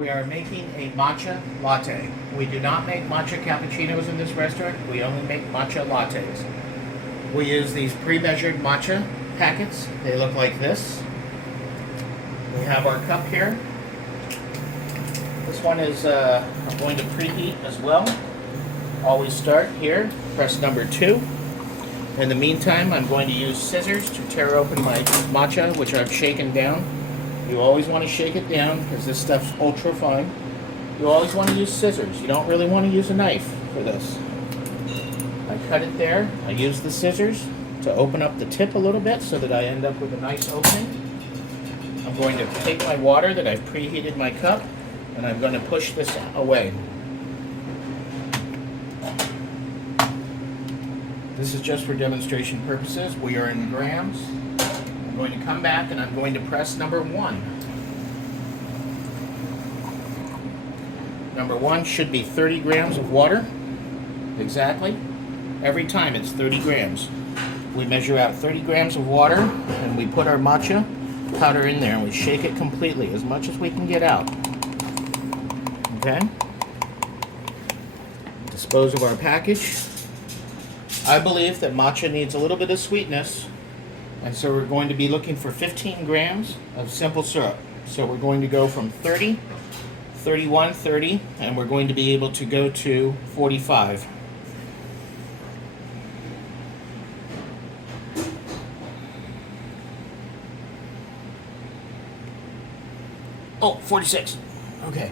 We are making a matcha latte. We do not make matcha cappuccinos in this restaurant. We only make matcha lattes. We use these pre-measured matcha packets. They look like this. We have our cup here. This one is I'm going to preheat as well. Always start here, press number 2. In the meantime, I'm going to use scissors to tear open my matcha, which I've shaken down. You always want to shake it down because this stuff's ultra fine. You always want to use scissors. You don't really want to use a knife for this. I cut it there. I use the scissors to open up the tip a little bit so that I end up with a nice opening. I'm going to take my water that I've preheated my cup and I'm going to push this away. This is just for demonstration purposes. We are in grams. I'm going to come back and I'm going to press number 1. Number 1 should be 30 grams of water. Exactly. Every time it's 30 grams. We measure out 30 grams of water and we put our matcha powder in there and we shake it completely as much as we can get out. Okay? Dispose of our package. I believe that matcha needs a little bit of sweetness, and so we're going to be looking for 15 grams of simple syrup. So we're going to go from 30, 31, 30, and we're going to be able to go to 45. Oh, 46. Okay.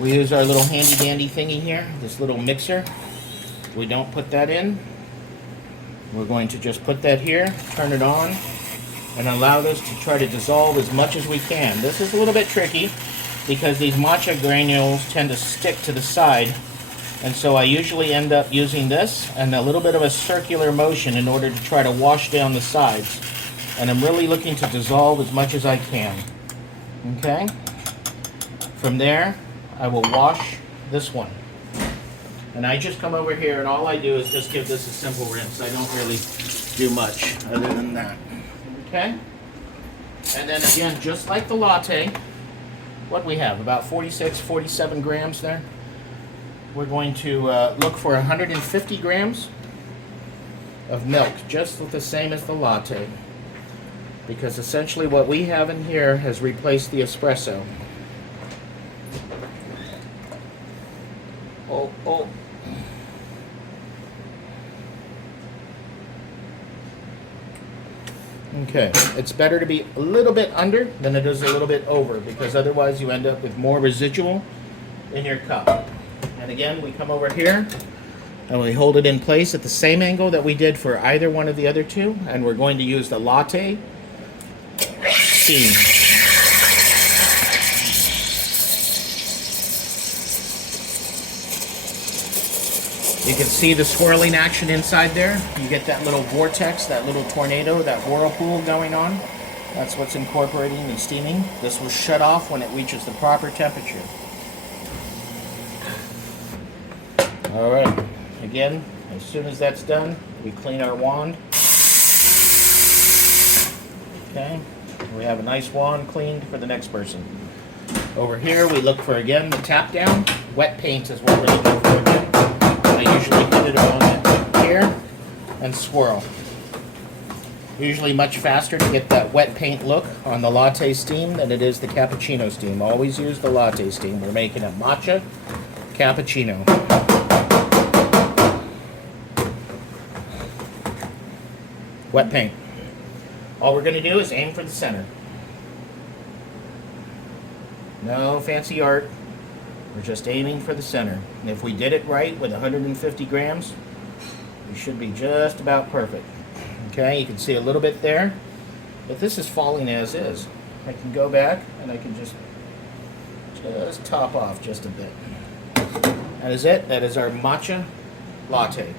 We use our little handy dandy thingy here, this little mixer. We don't put that in. We're going to just put that here, turn it on, and allow this to try to dissolve as much as we can. This is a little bit tricky because these matcha granules tend to stick to the side, and so I usually end up using this and a little bit of a circular motion in order to try to wash down the sides. And I'm really looking to dissolve as much as I can. Okay? From there, I will wash this one. And I just come over here and all I do is just give this a simple rinse. I don't really do much other than that. Okay? And then again, just like the latte, what we have, about 46, 47 grams there. We're going to look for 150 grams of milk, just the same as the latte. Because essentially what we have in here has replaced the espresso. Oh. Okay, it's better to be a little bit under than it is a little bit over because otherwise you end up with more residual in your cup. And again, we come over here and we hold it in place at the same angle that we did for either one of the other two, and we're going to use the latte steam. You can see the swirling action inside there. You get that little vortex, that little tornado, that whirlpool going on. That's what's incorporating and steaming. This will shut off when it reaches the proper temperature. Alright, again, as soon as that's done, we clean our wand. Okay, we have a nice wand cleaned for the next person. Over here, we look for, again, the tap down. Wet paint is what we're looking for again. I usually hit it on here and swirl. Usually much faster to get that wet paint look on the latte steam than it is the cappuccino steam. Always use the latte steam. We're making a matcha cappuccino. Wet paint. All we're going to do is aim for the center. No fancy art. We're just aiming for the center. And if we did it right with 150 grams, we should be just about perfect. Okay, you can see a little bit there, but this is falling as is. I can go back and I can just top off just a bit. That is it. That is our matcha latte.